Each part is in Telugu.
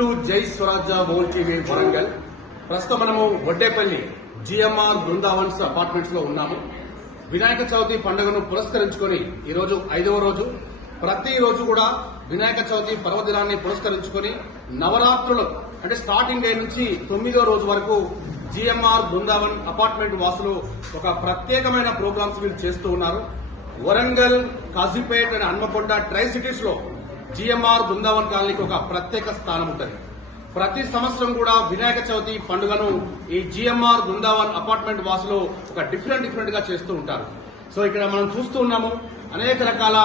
టు జై స్వరాజ్య వరల్డ్ టీవీ వరంగల్. ప్రస్తుతం మనము వడ్డేపల్లి జిఎంఆర్ బృందావన్స్ అపార్ట్మెంట్స్ లో ఉన్నాము. వినాయక చవితి పండుగను పురస్కరించుకొని ఈ రోజు 5వ రోజు. ప్రతిరోజు కూడా వినాయక చవితి పర్వదినాన్ని పురస్కరించుకొని నవరాత్రులు అంటే స్టార్టింగ్ డే నుంచి 9వ రోజు వరకు జిఎంఆర్ బృందావన్ అపార్ట్మెంట్ వాసులు ఒక ప్రత్యేకమైన ప్రోగ్రామ్స్ వీళ్ళు చేస్తూ ఉన్నారు. Warangal, Kazipet and Hanamkonda tri cities లో జిఎంఆర్ బృందావన్ కాలనీకి ఒక ప్రత్యేక స్థానం ఉంటుంది. ప్రతి సంవత్సరం కూడా వినాయక చవితి పండుగను ఈ జిఎంఆర్ బృందావన్ అపార్ట్మెంట్ వాసులు ఒక డిఫరెంట్ గా చేస్తూ ఉంటారు. సో ఇక్కడ మనం చూస్తూ ఉన్నాము అనేక రకాల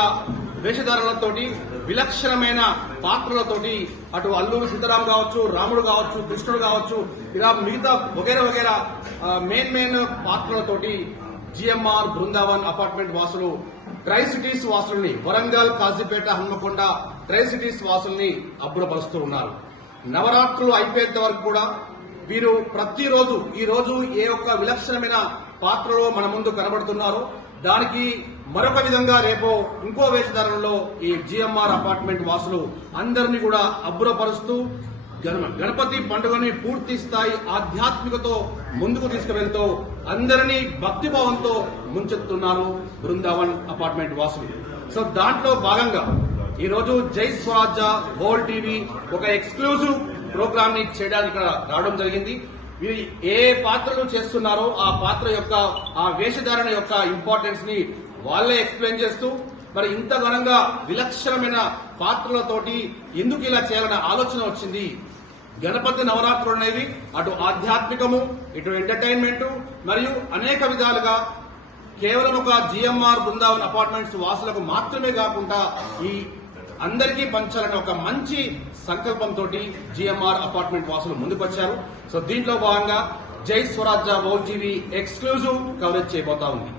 వేషధారణలతోటి విలక్షణమైన పాత్రలతోటి అటు అల్లూరి సీతారాం కావచ్చు, రాముడు కావచ్చు, కృష్ణుడు కావచ్చు, ఇలా మిగతా వగేరా మెయిన్ పాత్రలతోటి జిఎంఆర్ బృందావన్ అపార్ట్మెంట్ వాసులు ట్రై సిటీస్ వాసుల్ని, వరంగల్, కాజీపేట, హన్మకొండ ట్రై సిటీస్ వాసుల్ని అబ్బురపరుస్తూ ఉన్నారు. నవరాత్రులు అయిపోయేంత వరకు కూడా వీరు ప్రతిరోజు ఈ రోజు ఏ ఒక్క విలక్షణమైన పాత్రలో మన ముందు కనబడుతున్నారో దానికి మరొక విధంగా రేపో ఇంకో వేషధారణలో ఈ జిఎంఆర్ అపార్ట్మెంట్ వాసులు అందరినీ కూడా అబ్బురపరుస్తూ గణపతి పండుగని పూర్తి స్థాయి ఆధ్యాత్మికతో ముందుకు తీసుకువెళ్తూ అందరినీ భక్తిభావంతో ముంచెత్తున్నారు బృందావన్ అపార్ట్మెంట్ వాసులు. సో దాంట్లో భాగంగా ఈ రోజు జై స్వరాజ్య వరల్డ్ టీవీ ఒక ఎక్స్క్లూజివ్ ప్రోగ్రామ్ ని చేయడానికి ఇక్కడ రావడం జరిగింది. వీరు ఏ పాత్రలు చేస్తున్నారో ఆ పాత్ర యొక్క ఆ వేషధారణ యొక్క ఇంపార్టెన్స్ ని వాళ్లే ఎక్స్ప్లెయిన్ చేస్తూ మరి ఇంత ఘనంగా విలక్షణమైన పాత్రలతోటి ఎందుకు ఇలా చేయాలనే ఆలోచన వచ్చింది. గణపతి నవరాత్రులు అనేవి అటు ఆధ్యాత్మికము, ఇటు ఎంటర్టైన్మెంట్ మరియు అనేక విధాలుగా కేవలం ఒక జిఎంఆర్ బృందావన్ అపార్ట్మెంట్స్ వాసులకు మాత్రమే కాకుండా ఈ అందరికీ పంచాలనే ఒక మంచి సంకల్పంతో జిఎంఆర్ అపార్ట్మెంట్ వాసులు ముందుకొచ్చారు. సో దీంట్లో భాగంగా జై స్వరాజ్య వరల్డ్ టీవీ ఎక్స్క్లూజివ్ కవరేజ్ చేయబోతా ఉంది.